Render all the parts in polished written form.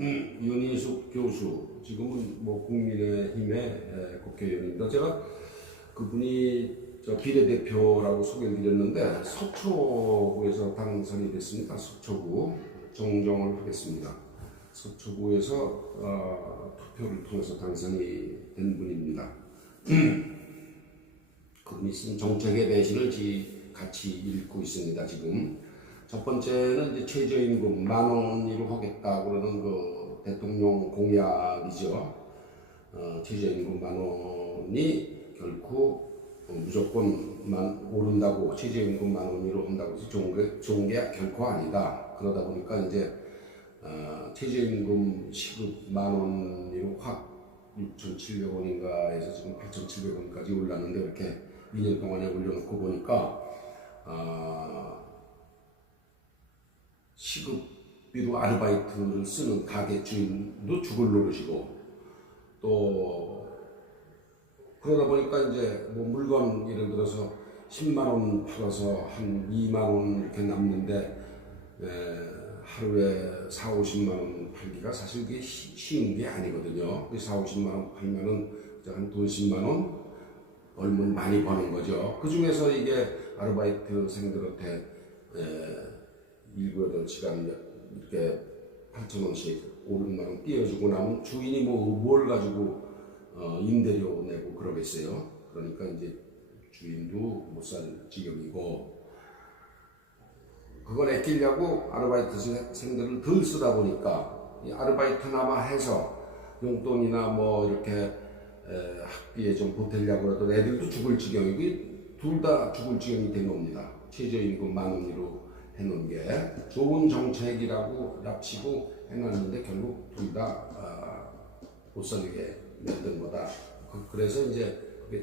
윤희숙 교수, 지금은 뭐 국민의힘의 국회의원입니다. 제가 그분이 저 비례대표라고 소개를 드렸는데 서초구에서 당선이 됐습니다. 서초구 정정을 하겠습니다. 서초구에서 투표를 통해서 당선이 된 분입니다. 그분이 쓴 정책의 배신을 같이 읽고 있습니다. 지금 첫 번째는 이제 최저임금 10,000원으로 하겠다 그러는 그 대통령 공약이죠. 최저임금 10,000원이 결코 무조건만 오른다고, 최저임금 10,000원으로 한다고 해서 좋은 게 결코 아니다. 그러다 보니까 이제 최저임금 시급 10,000원으로 확 6,700원인가에서 지금 8,700원까지 올랐는데 이렇게 2년 동안에 올려놓고 보니까 시급비로 아르바이트를 쓰는 가게 주인도 죽을 노릇이고, 또 그러다 보니까 이제 뭐 물건 예를 들어서 10만원 팔아서 한 2만원 이렇게 남는데 하루에 4, 50만원 팔기가 사실 그게 쉬운 게 아니거든요. 4, 50만원 팔면은 한 돈 10만원 벌면 많이 버는 거죠. 그 중에서 이게 아르바이트생들한테 7, 8시간 이렇게 8,000원씩 5, 6만원 띄워주고 나면 주인이 뭘 가지고 임대료 내고 그러겠어요. 그러니까 이제 주인도 못 살 지경이고, 그걸 아끼려고 아르바이트생들을 덜 쓰다 보니까 이 아르바이트나마 해서 용돈이나 뭐 이렇게 학비에 좀 보태려고 해도 애들도 죽을 지경이고 둘 다 죽을 지경이 된 겁니다. 최저임금 10,000원으로 해놓은 게 좋은 정책이라고 납치고 해놨는데 결국 둘 다 못 살게 만든 거다. 그래서 이제 그게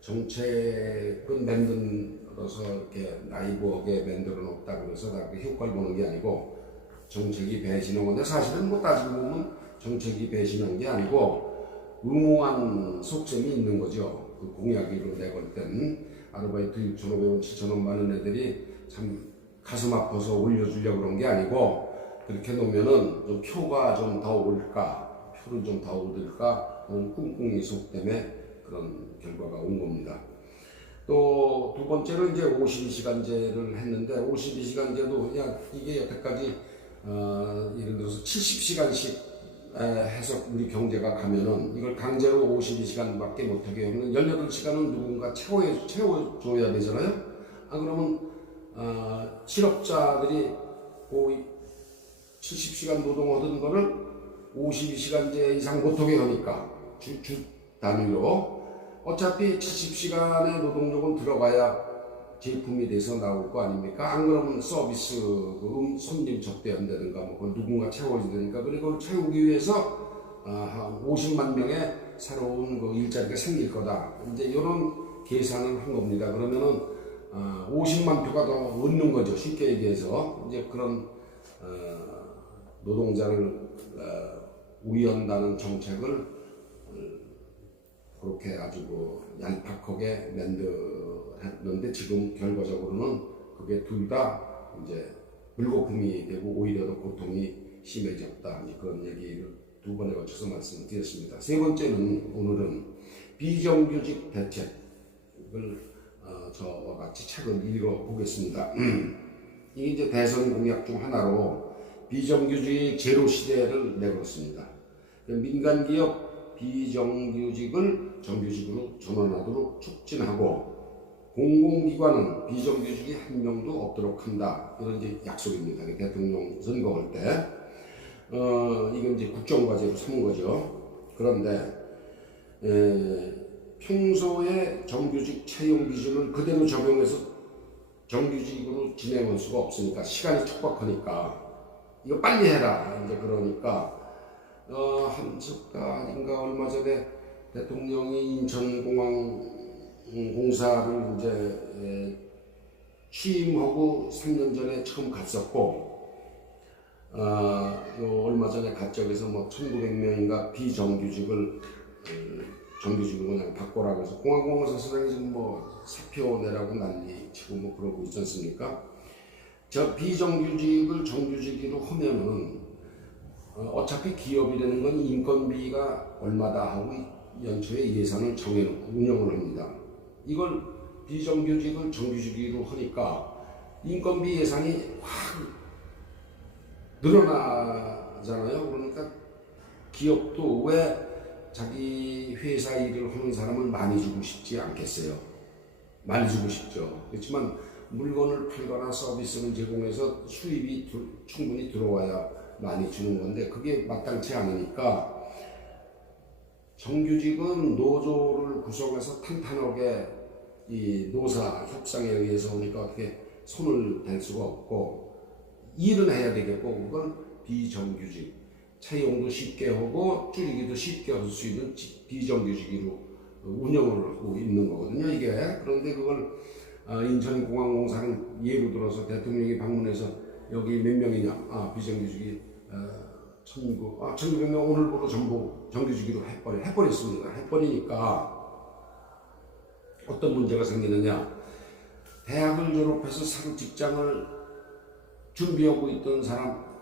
정책은 만들어서 이렇게 나이브하게 만들어 놓다 그래서 다 효과를 보는 게 아니고 정책이 배신한 건데, 사실은 뭐 따지고 보면 정책이 배신한 게 아니고 의무한 속셈이 있는 거죠. 그 공약으로 내걸 땐 아르바이트 6,500원, 7,000원 많은 애들이 참 가슴 아파서 올려주려고 그런 게 아니고, 그렇게 놓으면은 좀 표가 좀 더 올까, 표를 좀 더 얻을까 그런 꿍꿍이 속 때문에 그런 결과가 온 겁니다. 또 두 번째로 이제 52시간제를 했는데, 52시간제도 그냥 이게 여태까지 예를 들어서 70시간씩 해서 우리 경제가 가면은 이걸 강제로 52시간밖에 못하게 하면 18시간은 누군가 채워줘야 되잖아요. 그러면 실업자들이 70시간 노동하던 거를 52시간제 이상 못하게 하니까 주 단위로 어차피 70시간의 노동력은 들어가야 제품이 돼서 나올 거 아닙니까? 안 그러면 서비스, 손님 접대한다든가 뭐 누군가 채워야 되니까, 그리고 채우기 위해서 한 50만 명의 새로운 그 일자리가 생길 거다. 이제 이런 계산을 한 겁니다. 그러면은 50만 표가 더 얻는 거죠. 쉽게 얘기해서 이제 그런 노동자를 우위한다는 정책을 그렇게 아주 얄팍하게 만들었는데, 지금 결과적으로는 그게 둘 다 이제 물거품이 되고 오히려 더 고통이 심해졌다. 그런 얘기를 두 번에 걸쳐서 말씀드렸습니다. 세 번째는 오늘은 비정규직 대책을 저와 같이 책을 읽어보겠습니다. 이게 이제 대선 공약 중 하나로 비정규직 제로 시대를 내걸었습니다. 민간기업 비정규직을 정규직으로 전환하도록 촉진하고, 공공기관은 비정규직이 한 명도 없도록 한다. 이런 이제 약속입니다. 대통령 선거할 때. 이건 이제 국정과제로 삼은 거죠. 그런데, 평소에 정규직 채용 기준을 그대로 적용해서 정규직으로 진행할 수가 없으니까, 시간이 촉박하니까 이거 빨리 해라. 이제 그러니까 한 석 달인가 얼마 전에 대통령이 인천공항 공사를 이제 취임하고 3년 전에 처음 갔었고, 얼마 전에 갔적에서 뭐 1,900명인가 비정규직을 정규직으로 그냥 바꿔라고 해서 공항공사 사장이 지금 뭐 사표 내라고 난리 치고 뭐 그러고 있지 않습니까? 저 비정규직을 정규직으로 하면은 어차피 기업이라는 건 인건비가 얼마다 하고 연초에 예산을 정해놓고 운영을 합니다. 이걸 비정규직을 정규직으로 하니까 인건비 예산이 확 늘어나잖아요. 그러니까 기업도 왜 자기 회사 일을 하는 사람을 많이 주고 싶지 않겠어요. 많이 주고 싶죠. 그렇지만 물건을 팔거나 서비스를 제공해서 수입이 충분히 들어와야 많이 주는 건데 그게 마땅치 않으니까 정규직은 노조를 구성해서 탄탄하게 이 노사 협상에 의해서 오니까 어떻게 손을 댈 수가 없고 일은 해야 되겠고 그건 비정규직 채용도 쉽게 하고 줄이기도 쉽게 할 수 있는 비정규직으로 운영을 하고 있는 거거든요 이게. 그런데 그걸 인천공항공사는 예로 들어서 대통령이 방문해서 여기 몇 명이냐 비정규직이 1900명 오늘부로 전부 정규직으로 해버렸습니다. 해버리니까 어떤 문제가 생기느냐, 대학을 졸업해서 직장을 준비하고 있던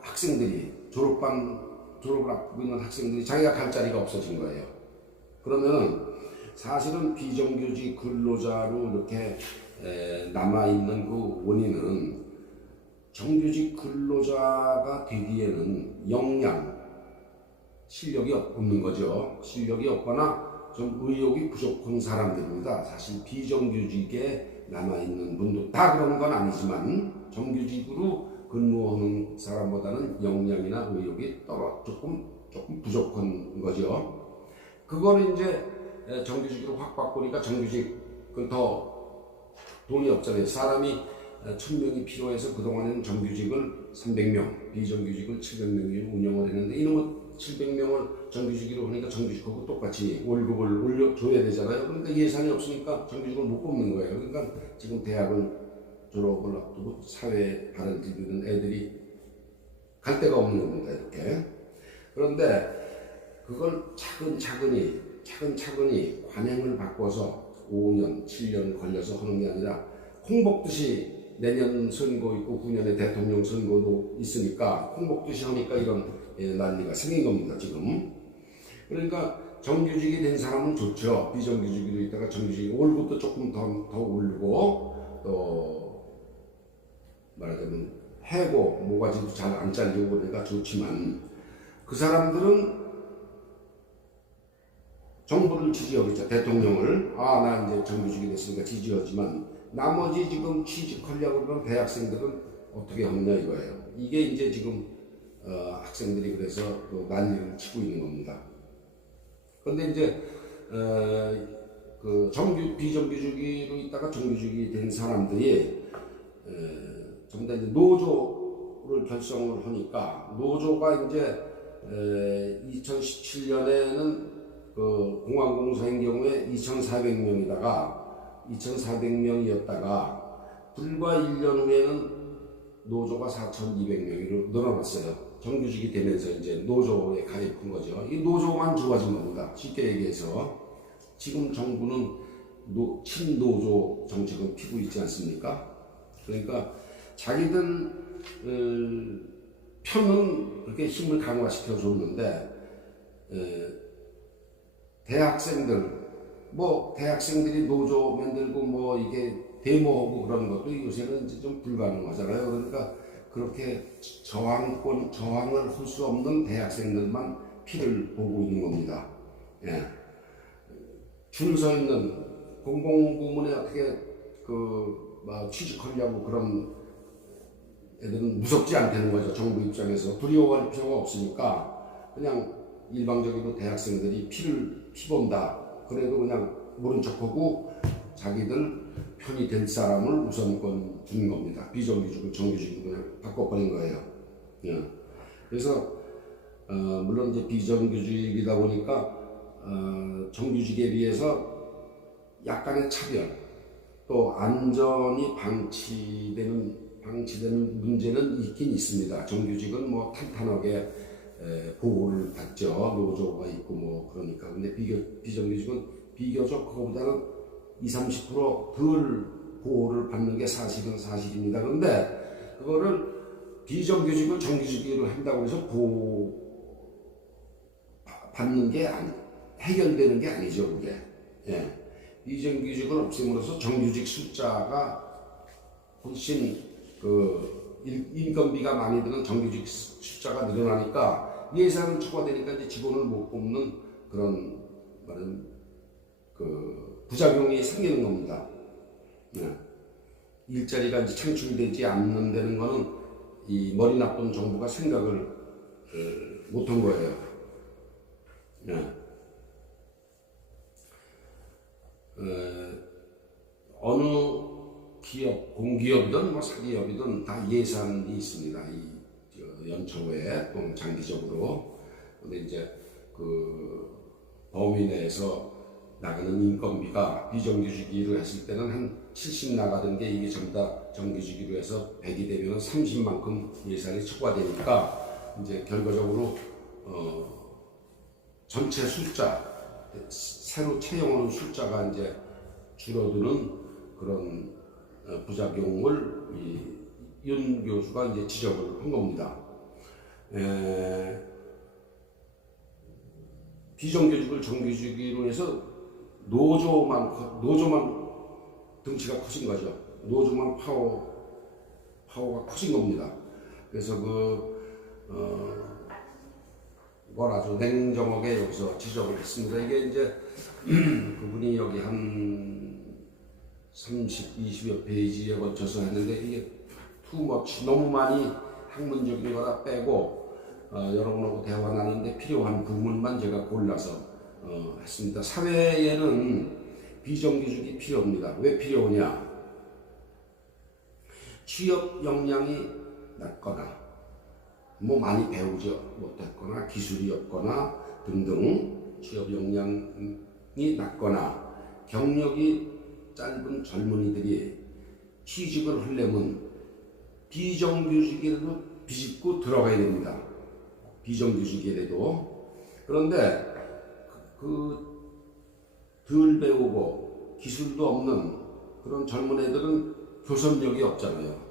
학생들이 졸업을 앞두고 있는 학생들이 자기가 갈 자리가 없어진 거예요. 그러면 사실은 비정규직 근로자로 이렇게 남아있는 그 원인은 정규직 근로자가 되기에는 역량, 실력이 없는 거죠. 실력이 없거나 좀 의욕이 부족한 사람들입니다. 사실 비정규직에 남아있는 분도 다 그런 건 아니지만 정규직으로 근무하는 사람보다는 역량이나 의욕이 조금 부족한 거죠. 그걸 이제 정규직으로 확 바꾸니까 정규직은 더 돈이 없잖아요. 사람이 1000명이 필요해서 그동안에는 정규직을 300명, 비정규직을 700명으로 운영을 했는데 이놈은 700명을 정규직으로 하니까 정규직하고 똑같이 월급을 올려줘야 되잖아요. 그러니까 예산이 없으니까 정규직을 못 뽑는 거예요. 그러니까 지금 대학을 졸업을 앞두고 사회에 발을 디디는 애들이 갈 데가 없는 겁니다. 이렇게. 그런데 그걸 차근차근히 관행을 바꿔서 5년, 7년 걸려서 하는 게 아니라 콩복듯이 내년 선거 있고 9년에 대통령 선거도 있으니까 콩복듯이 하니까 이런 난리가 생긴 겁니다. 지금. 그러니까 정규직이 된 사람은 좋죠. 비정규직으로 있다가 정규직이 월급도 조금 더 오르고 또 말하자면 해고 모가지도 잘 안 잘리고 그러니까 좋지만 그 사람들은 정부를 지지하겠죠. 대통령을. 나 이제 정규직이 됐으니까 지지하지만 나머지 지금 취직하려고 그러는 대학생들은 어떻게 하느냐 이거예요. 이게 이제 지금 학생들이 그래서 난리를 치고 있는 겁니다. 그런데 이제 그 비정규직으로 있다가 정규직이 된 사람들이 전부 다 이제 노조를 결성을 하니까 노조가 이제 2017년에는 그 공항공사인 경우에 2,400명이었다가 불과 1년 후에는 노조가 4,200명으로 늘어났어요. 정규직이 되면서 이제 노조에 가입한 거죠. 이 노조만 좋아진 겁니다. 쉽게 얘기해서 지금 정부는 친노조 정책을 피고 있지 않습니까? 그러니까 자기들 편은 그렇게 힘을 강화시켜 줬는데 대학생들이 노조 만들고 이게 데모하고 그런 것도 요새는 이제 좀 불가능하잖아요. 그러니까 그렇게 저항을 할 수 없는 대학생들만 피를 보고 있는 겁니다. 줄 서 있는 공공부문에 어떻게 취직하려고 그런 애들은 무섭지 않다는 거죠. 정부 입장에서 두려워할 필요가 없으니까 그냥 일방적으로 대학생들이 피본다. 그래도 그냥 모른 척하고 자기들 편이 될 사람을 우선권 준 겁니다. 비정규직을 정규직으로 그냥 바꿔버린 거예요. 그래서 물론 이제 비정규직이다 보니까 정규직에 비해서 약간의 차별 또 안전이 방치되는 문제는 있긴 있습니다. 정규직은 탄탄하게 보호를 받죠. 노조가 있고 그러니까. 근데 비정규직은 비교적 그거보다는 20-30% 덜 보호를 받는 게 사실입니다. 그런데 그거를 비정규직을 정규직으로 한다고 해서 받는 게 해결되는 게 아니죠, 그게. 예. 비정규직을 없앰으로써 정규직 숫자가 훨씬 인건비가 많이 드는 정규직 숫자가 늘어나니까 예산은 초과되니까 이제 직원을 못 뽑는 그런 말은 부작용이 생기는 겁니다. 예. 일자리가 이제 창출되지 않는다는 거는 이 머리 나쁜 정부가 생각을 못한 거예요. 예. 어느 기업, 공기업이든 뭐 사기업이든 다 예산이 있습니다. 이 연초에 또는 장기적으로. 근데 이제 그 범위 내에서 나가는 인건비가 비정규직으로 했을 때는 한 70 나가던 게 이게 전부 다 정규직으로 해서 100이 되면 30만큼 예산이 초과되니까 이제 결과적으로 전체 숫자 새로 채용하는 숫자가 이제 줄어드는 그런 부작용을 윤 교수가 이제 지적을 한 겁니다. 비정규직을 정규직으로 해서 노조만 덩치가 커진 거죠. 노조만 파워가 커진 겁니다. 그래서 뭘 아주 냉정하게 여기서 지적을 했습니다. 이게 이제 그분이 여기 한 30, 20여 페이지에 걸쳐서 했는데 이게 투머치 너무 많이 학문적인 거라 빼고 여러분하고 대화 나누는데 필요한 부분만 제가 골라서 했습니다. 사회에는 비정규직이 필요합니다. 왜 필요하냐? 취업 역량이 낮거나 뭐 많이 배우지 못했거나 기술이 없거나 등등 취업 역량이 낮거나 경력이 짧은 젊은이들이 취직을 하려면 비정규직이라도 비집고 들어가야 됩니다. 비정규직이라도. 그런데 덜 배우고 기술도 없는 그런 젊은 애들은 교섭력이 없잖아요.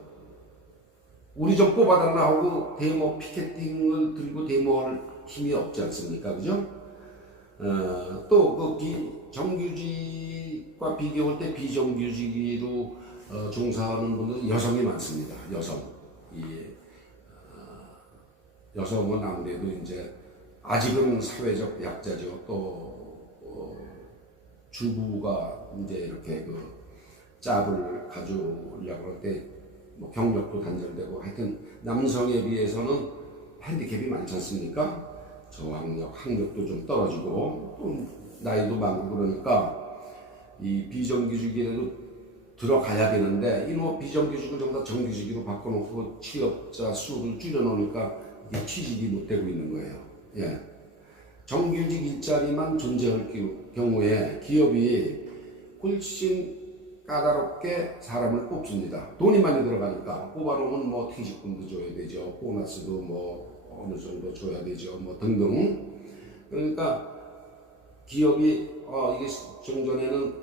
우리 좀 뽑아달라 하고 데모 피켓팅을 들고 데모할 힘이 없지 않습니까? 그죠? 또 정규직과 비교할 때 비정규직으로 종사하는 분들은 여성이 많습니다. 여성은 아무래도 이제 아직은 사회적 약자죠. 또 주부가 이제 이렇게 짭을 가져오려고 할 때 뭐 경력도 단절되고 하여튼 남성에 비해서는 핸디캡이 많지 않습니까? 저학력, 학력도 좀 떨어지고 또 나이도 많고 그러니까 이 비정규직이라도 들어가야 되는데 이뭐 비정규직을 전부 다 정규직으로 바꿔놓고 취업자 수를 줄여놓으니까 이게 취직이 못 되고 있는 거예요. 예. 정규직 일자리만 존재할 경우에 기업이 훨씬 까다롭게 사람을 뽑습니다. 돈이 많이 들어가니까 뽑아놓으면 뭐 퇴직금도 줘야 되죠. 보너스도 뭐 어느 정도 줘야 되죠. 뭐 등등. 그러니까 기업이 이게 좀 전에는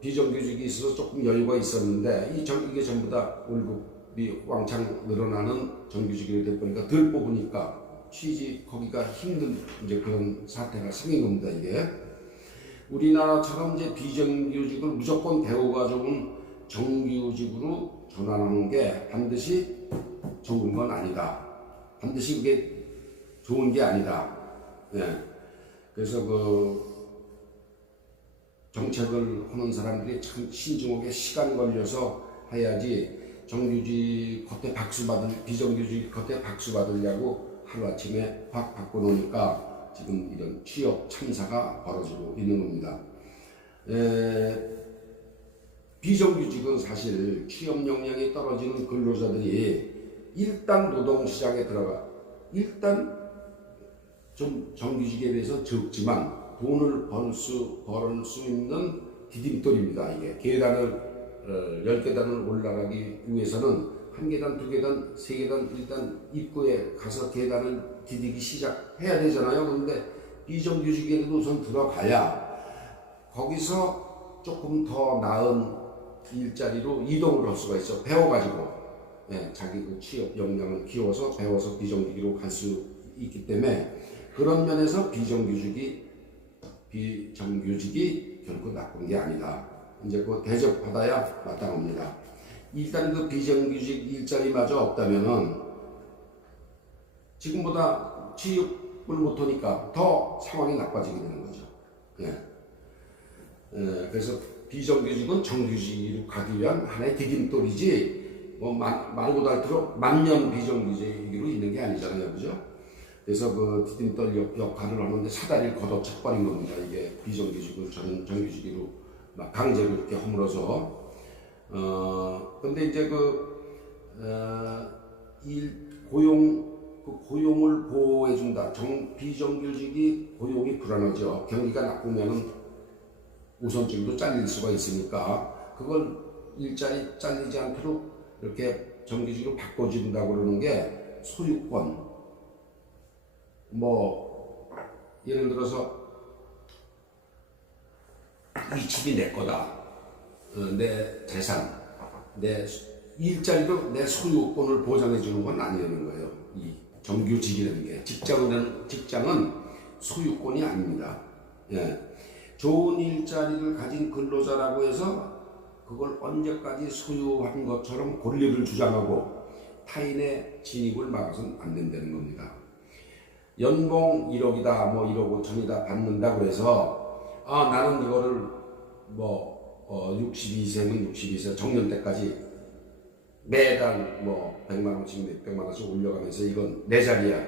비정규직이 있어서 조금 여유가 있었는데 이게 전부 다 월급이 왕창 늘어나는 정규직이 될 거니까 덜 뽑으니까 취직하기가 힘든 이제 그런 사태가 생긴 겁니다. 이게. 우리나라처럼 이제 비정규직을 무조건 배워가지고는 정규직으로 전환하는 게 반드시 좋은 건 아니다. 반드시 그게 좋은 게 아니다. 예. 그래서 정책을 하는 사람들이 참 신중하게 시간 걸려서 해야지 정규직 겉에 박수 비정규직 겉에 박수 받으려고 하루아침에 확 바꿔놓으니까 지금 이런 취업 참사가 벌어지고 있는 겁니다. 비정규직은 사실 취업 역량이 떨어지는 근로자들이 일단 노동시장에 일단 좀 정규직에 비해서 적지만 돈을 벌 수 있는 디딤돌입니다. 이게 계단을 10계단을 올라가기 위해서는 1계단, 2계단, 3계단 일단 입구에 가서 계단을 디디기 시작해야 되잖아요. 그런데 비정규직에도 우선 들어가야 거기서 조금 더 나은 일자리로 이동을 할 수가 있어. 배워가지고 자기 취업 역량을 키워서 배워서 비정규직으로 갈 수 있기 때문에 그런 면에서 비정규직이 결코 나쁜 게 아니다. 이제 그 대접받아야 마땅합니다. 일단 그 비정규직 일자리마저 없다면은 지금보다 취업을 못하니까 더 상황이 나빠지게 되는 거죠. 예. 그래서 비정규직은 정규직으로 가기 위한 하나의 디딤돌이지 뭐 말고 닳도록 만년 비정규직으로 있는 게 아니잖아요, 그죠? 그래서 그 디딤돌 역할을 하는데 사다리를 걷어차버린 겁니다. 이게 비정규직을 저는 정규직으로 막 강제로 이렇게 허물어서 근데 이제 고용을 보호해준다. 비정규직이 고용이 불안하죠. 경기가 나쁘면은 우선적으로 잘릴 수가 있으니까 그걸 일자리 잘리지 않도록 이렇게 정규직으로 바꿔준다고 그러는 게 소유권. 뭐 예를 들어서 이 집이 내 거다. 내 재산, 내 일자리도 내 소유권을 보장해 주는 건 아니라는 거예요. 이 정규직이라는 게 직장은 소유권이 아닙니다. 예. 좋은 일자리를 가진 근로자라고 해서 그걸 언제까지 소유한 것처럼 권리를 주장하고 타인의 진입을 막아서는 안 된다는 겁니다. 연봉 1억이다, 뭐 1억 5천이다 받는다고 해서 나는 이거를 62세면 62세 정년 때까지 매달 100만 원씩 몇백만 원씩 올려가면서 이건 내 자리야.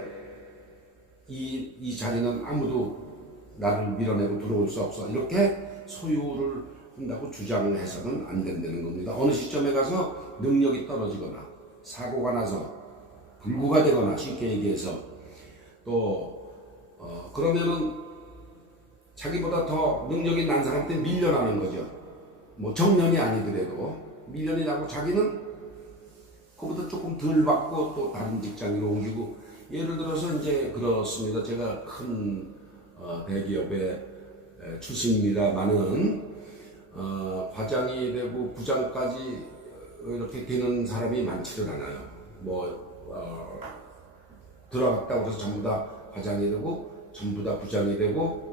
이 자리는 아무도 나를 밀어내고 들어올 수 없어. 이렇게 소유를 한다고 주장을 해서는 안 된다는 겁니다. 어느 시점에 가서 능력이 떨어지거나 사고가 나서 불구가 되거나 쉽게 얘기해서 또 그러면은 자기보다 더 능력이 난 사람한테 밀려나는 거죠. 뭐 정년이 아니더라도 밀려이 나고 자기는 그보다 조금 덜 받고 또 다른 직장으로 옮기고 예를 들어서 이제 그렇습니다. 제가 큰 대기업의 출신입니다만은 과장이 되고 부장까지 이렇게 되는 사람이 많지는 않아요. 들어갔다고 해서 전부 다 과장이 되고 전부 다 부장이 되고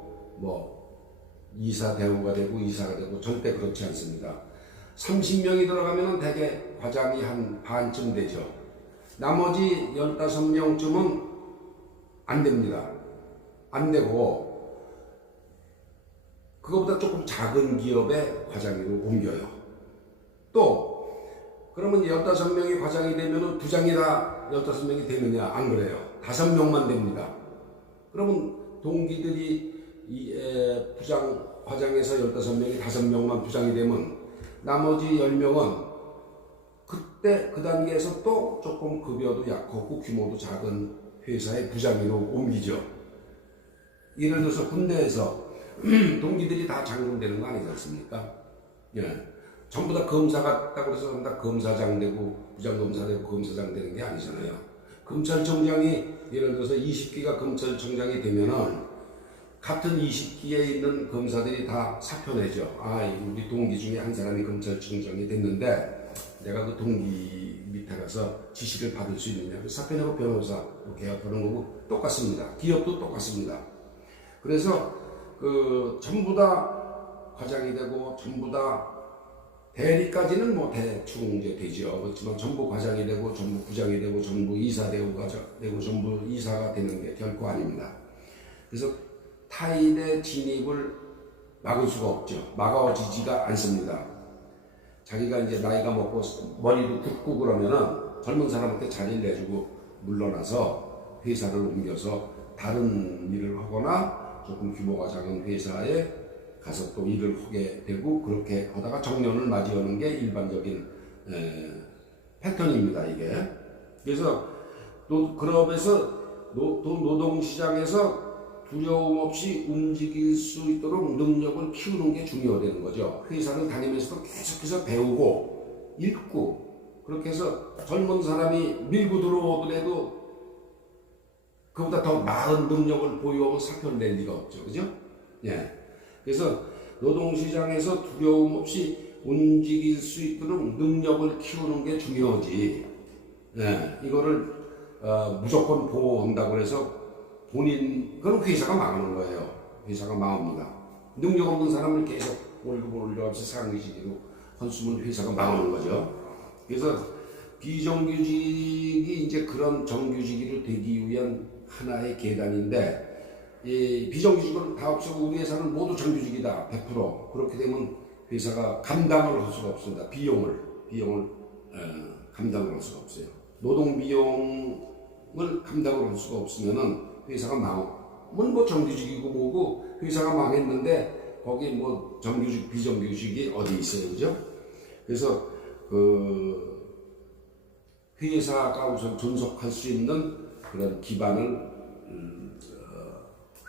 이사 대우가 되고 이사가 되고 절대 그렇지 않습니다. 30명이 들어가면 대개 과장이 한 반쯤 되죠. 나머지 15명쯤은 안 됩니다. 안 되고 그거보다 조금 작은 기업의 과장으로 옮겨요. 또 그러면 15명이 과장이 되면 부장이 다 15명이 되느냐? 안 그래요. 5명만 됩니다. 그러면 동기들이 과장에서 15명이 5명만 부장이 되면 나머지 10명은 그때 그 단계에서 또 조금 급여도 약하고 규모도 작은 회사의 부장으로 옮기죠. 예를 들어서 군대에서 동기들이 다 장군 되는 거 아니지 않습니까? 예. 전부 다 검사 같다고 해서 다 검사장 되고 부장검사 되고 검사장 되는 게 아니잖아요. 검찰청장이 예를 들어서 20기가 검찰청장이 되면은 같은 20기에 있는 검사들이 다 사표 내죠. 우리 동기 중에 한 사람이 검찰청장이 됐는데 내가 그 동기 밑에 가서 지시를 받을 수 있느냐. 사표 내고 변호사 개업하는 거고 똑같습니다. 기업도 똑같습니다. 그래서 전부 다 과장이 되고 전부 다 대리까지는 대충 이제 되죠. 그렇지만 전부 과장이 되고 전부 부장이 되고 전부 이사 되고 전부 이사가 되는 게 결코 아닙니다. 그래서 타인의 진입을 막을 수가 없죠. 막아지지가 않습니다. 자기가 이제 나이가 먹고 머리도 굵고 그러면은 젊은 사람한테 자리를 내주고 물러나서 회사를 옮겨서 다른 일을 하거나 조금 규모가 작은 회사에 가서 또 일을 하게 되고 그렇게 하다가 정년을 맞이하는 게 일반적인 패턴입니다. 이게. 그래서 그러면서 노동시장에서 두려움 없이 움직일 수 있도록 능력을 키우는 게 중요하다는 거죠. 회사를 다니면서도 계속해서 배우고 읽고 그렇게 해서 젊은 사람이 밀고 들어오더라도 그보다 더 나은 능력을 보유하고 사표를 낼 리가 없죠. 그죠? 예. 그래서 노동시장에서 두려움 없이 움직일 수 있도록 능력을 키우는 게 중요하지. 예. 이거를 무조건 보호한다고 해서 그건 회사가 망하는 거예요. 회사가 망합니다. 능력 없는 사람을 계속 월급을 올려가면서 상위직으로 헌수면 회사가 망하는 거죠. 그래서 비정규직이 이제 그런 정규직으로 되기 위한 하나의 계단인데, 이 비정규직은 다 없애고 우리 회사는 모두 정규직이다 100%. 그렇게 되면 회사가 감당을 할 수가 없습니다. 비용을 감당을 할 수가 없어요. 노동 비용을 감당을 할 수가 없으면은 회사가 망하면 뭐 정규직이고 뭐고 회사가 망했는데 거기 뭐 정규직 비정규직이 어디 있어요, 그죠? 그래서 그 회사가 우선 존속할 수 있는 그런 기반을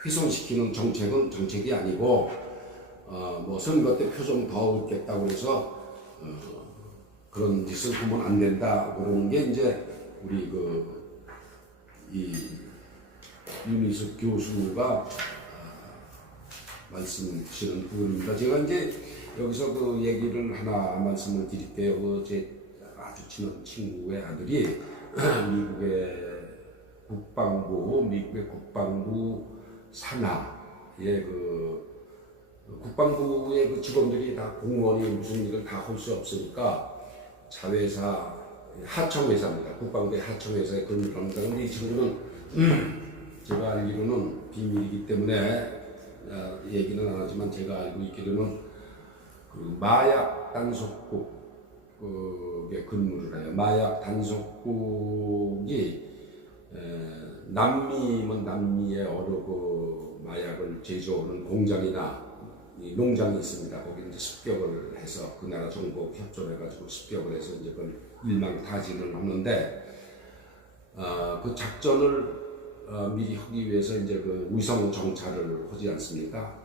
훼손시키는 정책은 정책이 아니고, 뭐 선거 때 표 좀 더 얻겠다고 해서 그런 짓을 하면 안 된다 그러는 게 이제 우리 이 윤희숙 교수가 말씀하시는 부분입니다. 제가 이제 여기서 그 얘기를 하나 말씀을 드릴게요. 제 아주 친한 친구의 아들이 미국의 국방부 산하의 국방부의 그 직원들이 다 공무원이 무슨 일을 다 할 수 없으니까 자회사, 하청회사입니다. 국방부의 하청회사에 근무를 합니다. 근데 이 친구는 제가 알기로는 비밀이기 때문에 얘기는 안 하지만 제가 알고 있기로는 그 마약 단속국에 근무를 해요. 마약 단속국이 남미면 남미의 어느 그 마약을 제조하는 공장이나 농장이 있습니다. 거기 이제 습격을 해서 그 나라 정부 협조를 해가지고 습격을 해서 이제 그 일망타진을 하는데, 그 작전을 미리 하기 위해서 이제 그 위성 정찰을 하지 않습니까?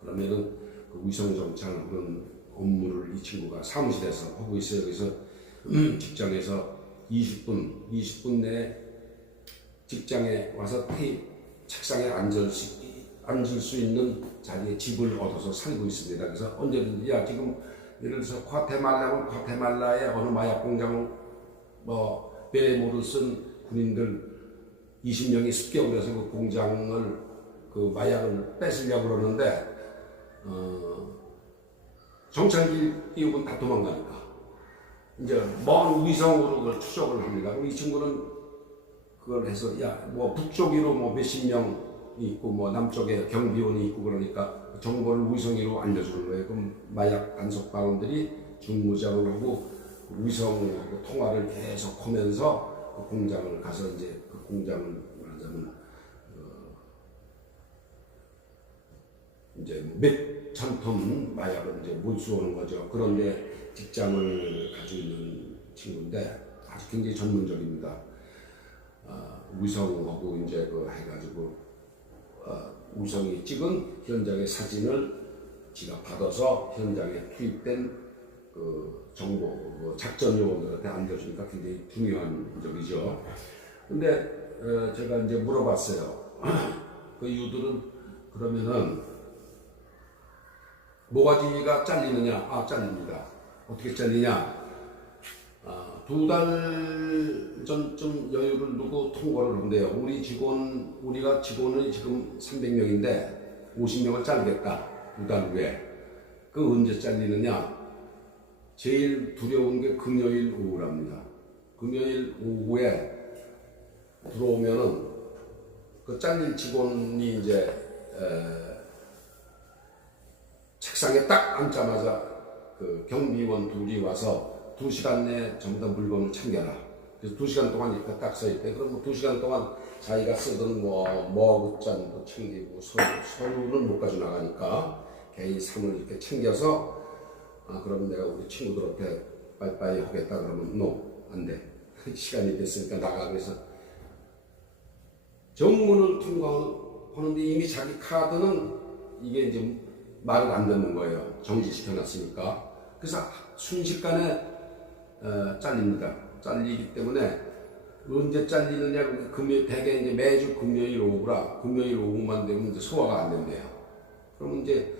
그러면은 그 위성 정찰하는 업무를 이 친구가 사무실에서 하고 있어요. 그래서 직장에서 20분 내에 직장에 와서 책상에 앉을 수 있는 자리에 집을 얻어서 살고 있습니다. 그래서 언제든지 지금 예를 들어서 과테말라의 어느 마약 공장 배모를 쓴 군인들 20명이 습격을 해서 그 공장을 그 마약을 뺏으려고 그러는데 정찰기 띄우고 다 도망가니까 이제 먼 위성으로 그걸 추적을 합니다. 그럼 이 친구는 그걸 해서 뭐 북쪽으로 뭐 몇십 명이 있고 뭐 남쪽에 경비원이 있고 그러니까 정보를 위성으로 알려주는 거예요. 그럼 마약 단속반원들이 중무장을 하고 위성하고 통화를 계속 하면서 그 공장을 가서 이제 그 공장을 말하자면 이제 몇천 톤 마약을 이제 몰수하는 거죠. 그런데 직장을 가지고 있는 친구인데 아주 굉장히 전문적입니다. 위성하고 이제 해가지고 위성이 찍은 현장의 사진을 지가 받아서 현장에 투입된 그 정보 작전 요원들한테 알려주니까 굉장히 중요한 적이죠. 근데 제가 이제 물어봤어요. 그 이유들은 그러면은 모가지가 잘리느냐? 잘립니다. 어떻게 잘리냐? 2달 전쯤 여유를 두고 통보를 한대요. 우리가 직원이 지금 300명인데 50명을 자르겠다. 2달 후에. 그 언제 잘리느냐? 제일 두려운 게 금요일 오후랍니다. 금요일 오후에 들어오면은 그 잘릴 직원이 이제 책상에 딱 앉자마자 그 경비원 둘이 와서 2시간 내에 전부 다 물건을 챙겨라. 그래서 2시간 동안 이렇게 딱 써있대. 그럼 2시간 동안 자기가 쓰던 머그잔도 챙기고 서류는 못 가져 나가니까 개인 상을 이렇게 챙겨서 그러면 내가 우리 친구들한테 빠이빠이 하겠다 그러면 안 돼. 시간이 됐으니까 나가. 그래서 정문을 통과하는데 이미 자기 카드는 이게 이제 말을 안 듣는 거예요. 정지시켜놨으니까. 그래서 순식간에 잘립니다. 잘리기 때문에 언제 잘리느냐? 대개 이제 매주 금요일 오후라. 금요일 오후만 되면 이제 소화가 안 된대요. 그러면 이제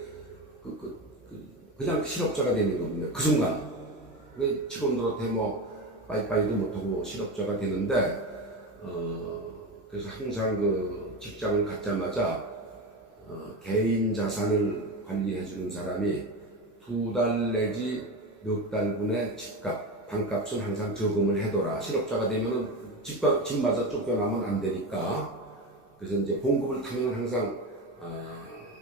그냥 실업자가 되는 겁니다. 그 순간. 직원들한테 빠이빠이도 못하고 실업자가 되는데, 그래서 항상 직장을 갖자마자 개인 자산을 관리해주는 사람이 2달 내지 몇 달분의 집값, 방값은 항상 저금을 해둬라. 실업자가 되면은 집마저 쫓겨나면 안 되니까. 그래서 이제 봉급을 타면 항상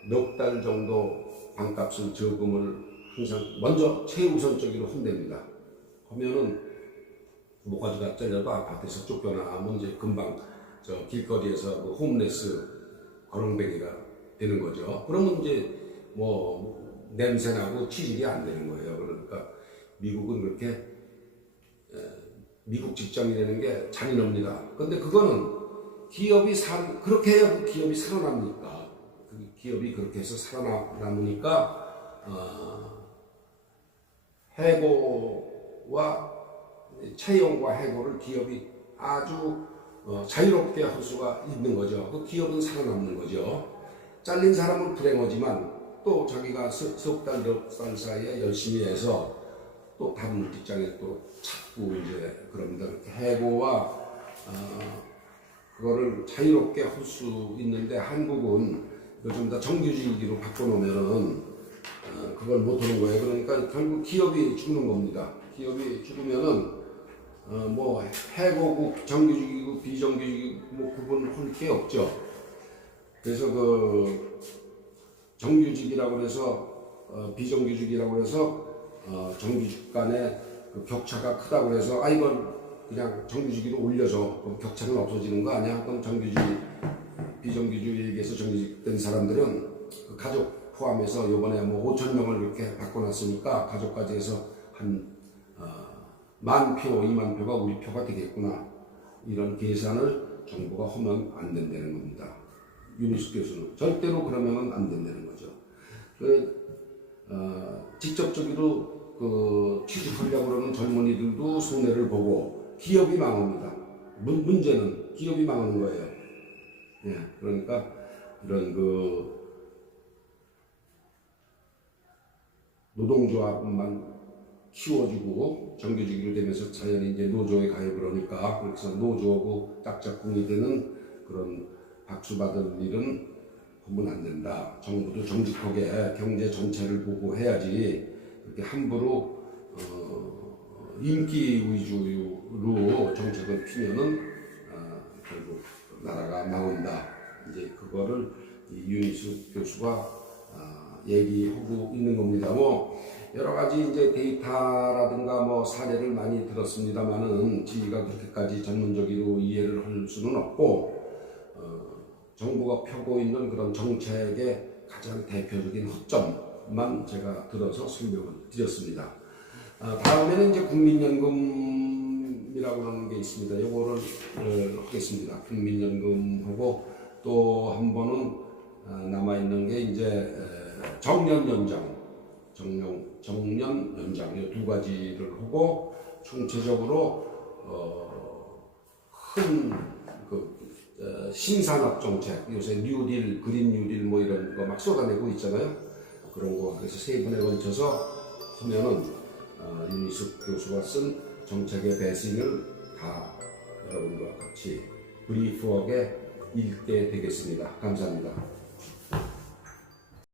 몇 달 정도 방값을 저금을 항상 먼저 최우선적으로 한답니다. 하면은 못 가져갔더라도 아파트에서 쫓겨나면 이제 금방 저 길거리에서 그 홈레스 거렁뱅이가 되는 거죠. 그러면 이제 뭐 냄새나고 취직이 안 되는 거예요. 그러니까 미국은 그렇게 미국 직장이라는 게 잔인합니다. 근데 그거는 기업이 그렇게 해야 기업이 살아납니까? 그 기업이 그렇게 해서 살아남으니까 해고와 채용과 해고를 기업이 아주 자유롭게 할 수가 있는 거죠. 그 기업은 살아남는 거죠. 잘린 사람은 불행하지만 또 자기가 석 달, 몇 달 사이에 열심히 해서 또 다른 직장에 또 찾고 이제 그럽니다. 그렇게 해고와 그거를 자유롭게 할 수 있는데 한국은 요즘 다 정규직으로 바꿔놓으면은 그걸 못 하는 거예요. 그러니까 결국 기업이 죽는 겁니다. 기업이 죽으면은 뭐 해고국, 정규직이고 비정규직이고 뭐 구분할 게 없죠. 그래서 그 정규직이라고 해서 비정규직이라고 해서 정규직 간의 그 격차가 크다고 해서 이건 그냥 정규직으로 올려줘. 그럼 격차는 없어지는 거 아니야? 그럼 정규직, 비정규직 얘기해서 정규직 된 사람들은 그 가족 포함해서 요번에 뭐 5,000명을 이렇게 바꿔놨으니까 가족까지 해서 한 10,000표, 20,000표가 우리 표가 되겠구나. 이런 계산을 정부가 하면 안 된다는 겁니다. 윤희숙 교수는 절대로 그러면은 안 된다는 거죠. 직접적으로 그 취직하려고 그러는 젊은이들도 손해를 보고 기업이 망합니다. 문제는 기업이 망하는 거예요. 예, 그러니까 이런 그 노동조합만 키워주고 정규직으로 되면서 자연히 이제 노조에 가입을 하니까 그래서 노조하고 짝짝꿍이 되는 그런 박수 받을 일은 하면 안 된다. 정부도 정직하게 경제 전체를 보고 해야지 그렇게 함부로 인기 위주로 정책을 피면은 결국 나라가 망한다. 이제 그거를 윤희숙 교수가 얘기하고 있는 겁니다. 뭐 여러 가지 이제 데이터라든가 뭐 사례를 많이 들었습니다만은 저희가 그렇게까지 전문적으로 이해를 할 수는 없고 정부가 펴고 있는 그런 정책의 가장 대표적인 허점만 제가 들어서 설명을 드렸습니다. 다음에는 이제 국민연금이라고 하는 게 있습니다. 요거를 하겠습니다. 국민연금하고 또 한 번은 남아있는 게 이제 정년연장 이 두 가지를 하고 총체적으로 큰 신산업 정책, 요새 뉴딜, 그린 뉴딜 뭐 이런 거 막 쏟아내고 있잖아요. 그런 거 그래서 세 번에 걸쳐서 하면은 윤희숙 교수가 쓴 정책의 배신을 다 여러분과 같이 브리프하게 읽게 되겠습니다. 감사합니다.